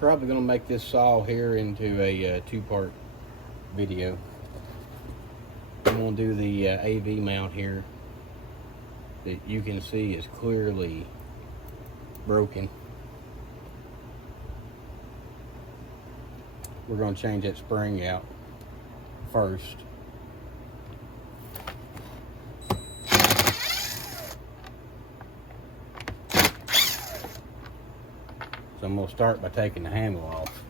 probably going to make this saw here into a two-part video. I'm going to do the AV mount here that you can see is clearly broken. We're going to change that spring out first. So I'm going to start by taking the handle off.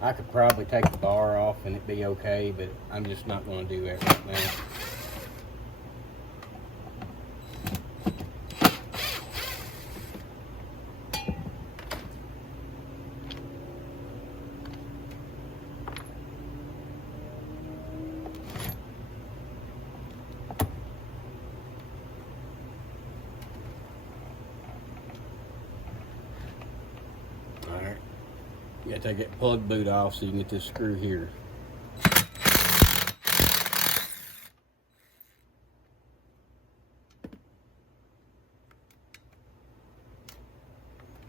I could probably take the bar off and it'd be okay, but I'm just not going to do that right now. You gotta take that plug boot off so you can get this screw here.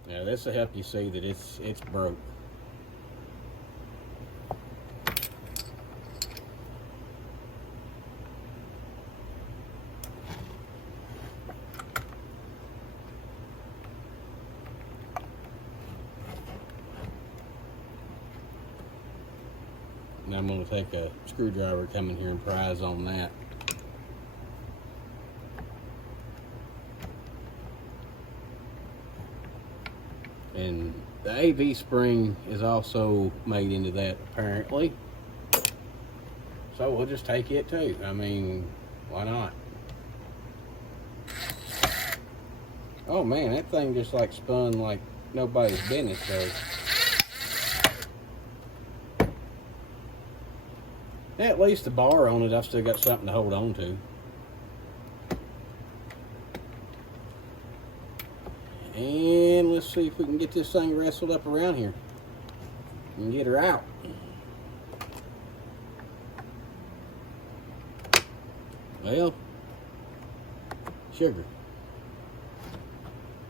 Now this will help you see that it's broke. Now I'm going to take a screwdriver, come in here and prise on that. And the AV spring is also made into that apparently. So we'll just take it too. I mean, why not? Oh man, that thing just like spun like nobody's business though. At least the bar on it, I've still got something to hold on to. And let's see if we can get this thing wrestled up around here and get her out. Well, sugar.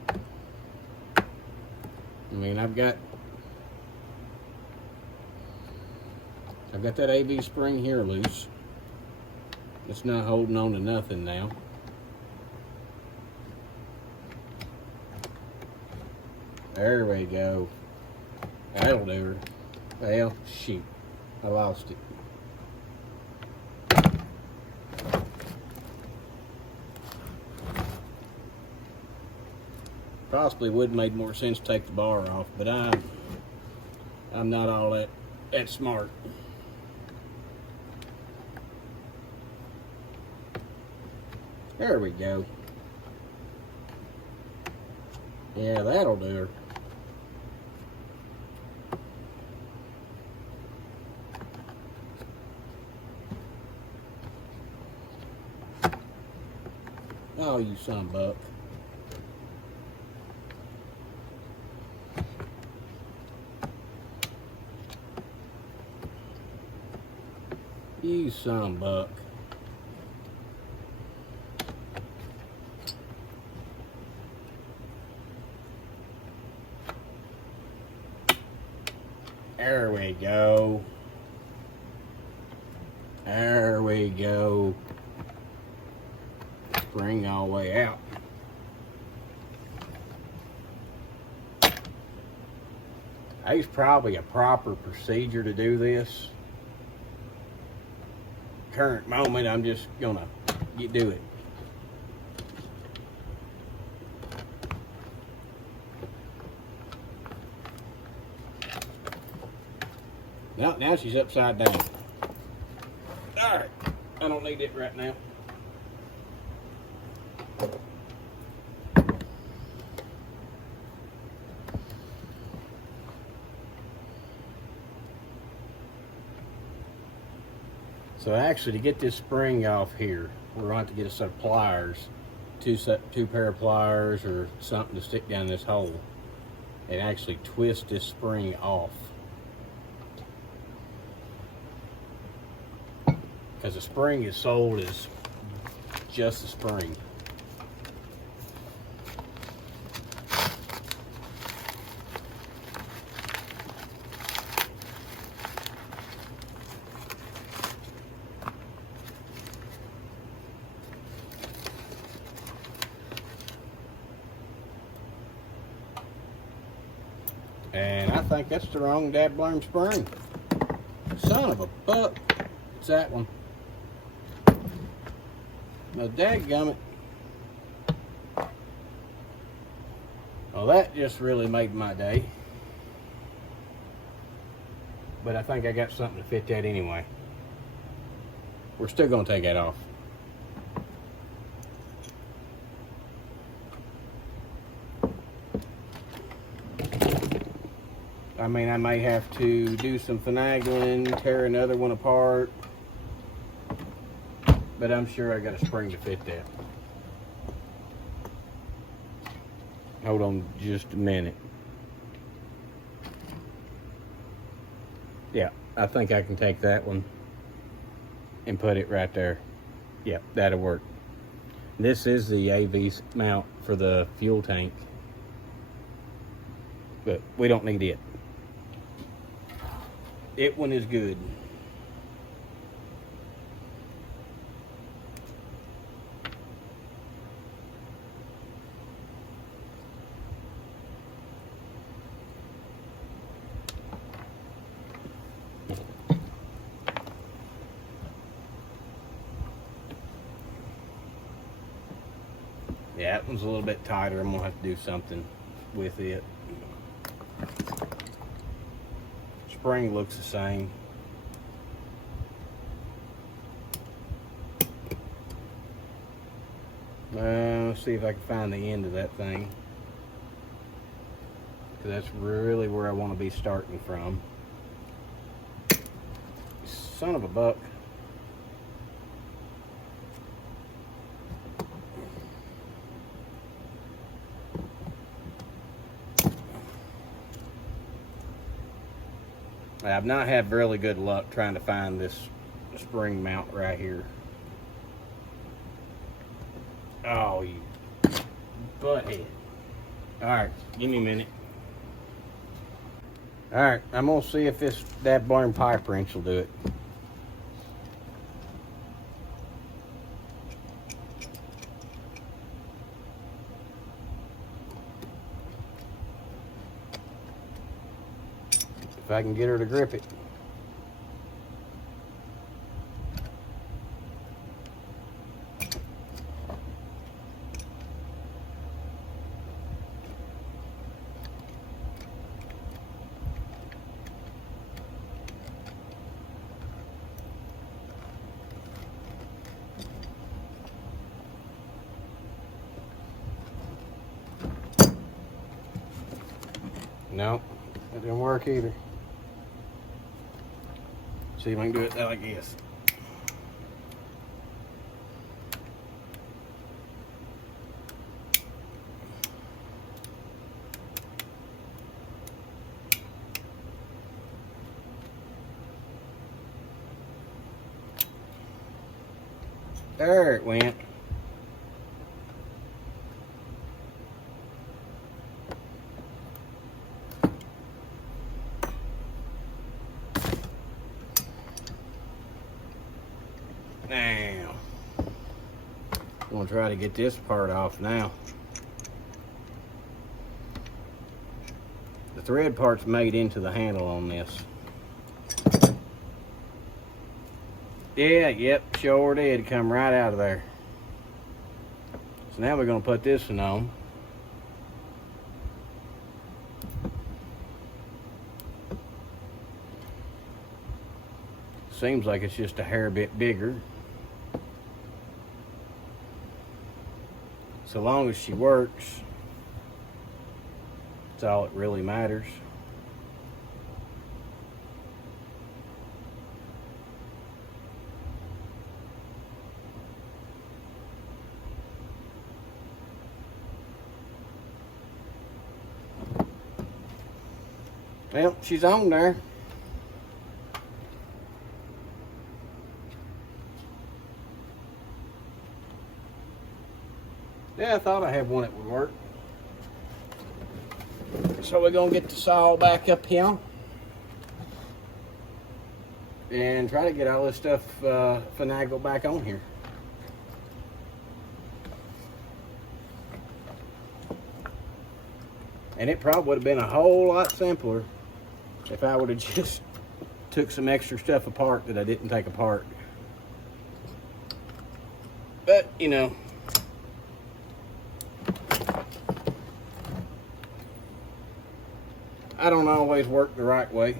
I mean, I've got that AV spring here loose. It's not holding on to nothing now. There we go. That'll do her. Well, shoot. I lost it. Possibly would have made more sense to take the bar off, but I'm not all that smart. There we go. Yeah, that'll do her. Oh, you son of a buck. You son of a buck. There we go. There we go. Spring all the way out. There's probably a proper procedure to do this. Current moment, I'm just gonna do it. Now she's upside down. Alright, I don't need it right now. So actually, to get this spring off here, we're going to have to get a set of pliers, two pair of pliers or something to stick down this hole and actually twist this spring off. Because the spring is sold as just a spring. And I think that's the wrong dad-blarn spring. Son of a buck. It's that one. Now, dadgummit. Well, that just really made my day. But I think I got something to fit that anyway. We're still going to take that off. I mean, I may have to do some finagling, tear another one apart. But I'm sure I got a spring to fit that. Hold on just a minute. Yeah, I think I can take that one and put it right there. Yeah, that'll work. This is the AV mount for the fuel tank, but we don't need it. It one is good. Yeah, that one's a little bit tighter. I'm gonna have to do something with it. Spring looks the same. Let's see if I can find the end of that thing, because that's really where I want to be starting from. Son of a buck. I've not had really good luck trying to find this spring mount right here. Oh, you butthead. Alright, give me a minute. Alright, I'm gonna see if this dad-blarn pipe wrench will do it. If I can get her to grip it. No, that didn't work either. See if I can do it like this. There it went. Now, I'm gonna try to get this part off now. The thread part's made into the handle on this. Yeah, yep, sure did come right out of there. So now we're gonna put this one on. Seems like it's just a hair bit bigger. So long as she works, that's all that really matters. Well, she's on there. Yeah, I thought I had one that would work. So we're gonna get the saw back up here and try to get all this stuff finagled back on here. And it probably would have been a whole lot simpler if I would have just took some extra stuff apart that I didn't take apart. But, you know, I don't always work the right way.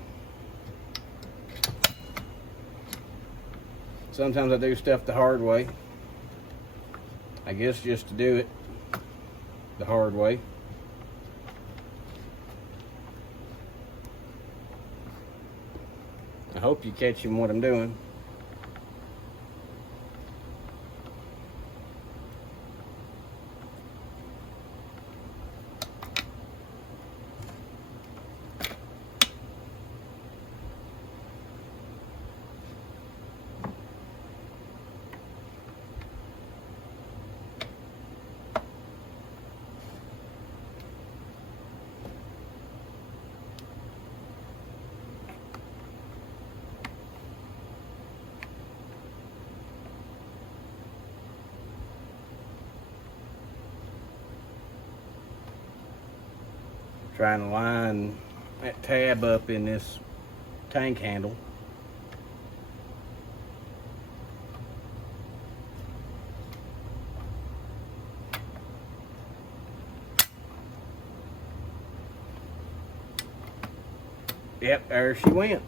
Sometimes I do stuff the hard way. I guess just to do it the hard way. I hope you catch him what I'm doing. Trying to line that tab up in this tank handle. Yep, there she went.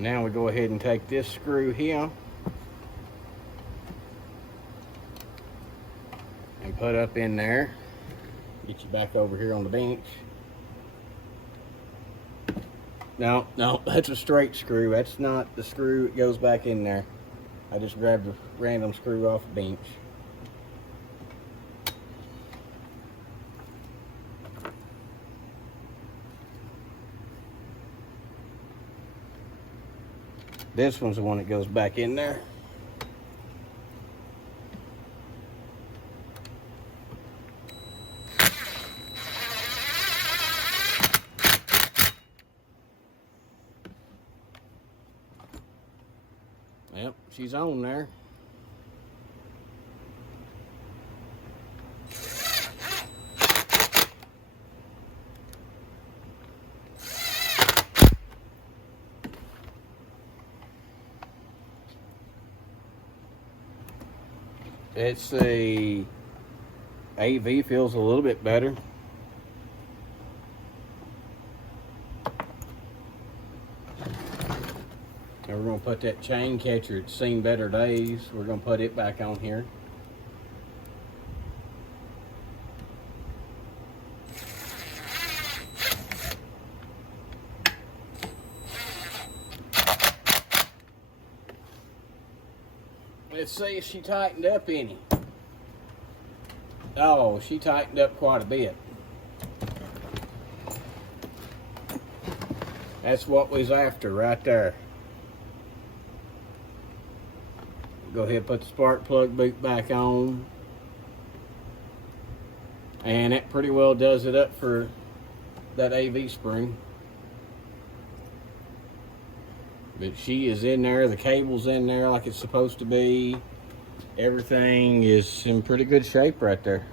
Now we go ahead and take this screw here and put up in there. Get you back over here on the bench. No, that's a straight screw. That's not the screw that goes back in there. I just grabbed a random screw off the bench. This one's the one that goes back in there. Yep, she's on there. It's the AV feels a little bit better. Now we're going to put that chain catcher. It's seen better days. We're going to put it back on here. Let's see if she tightened up any. Oh, she tightened up quite a bit. That's what we was after right there. Go ahead and put the spark plug boot back on. And that pretty well does it up for that AV spring. But she is in there, the cable's in there like it's supposed to be. Everything is in pretty good shape right there.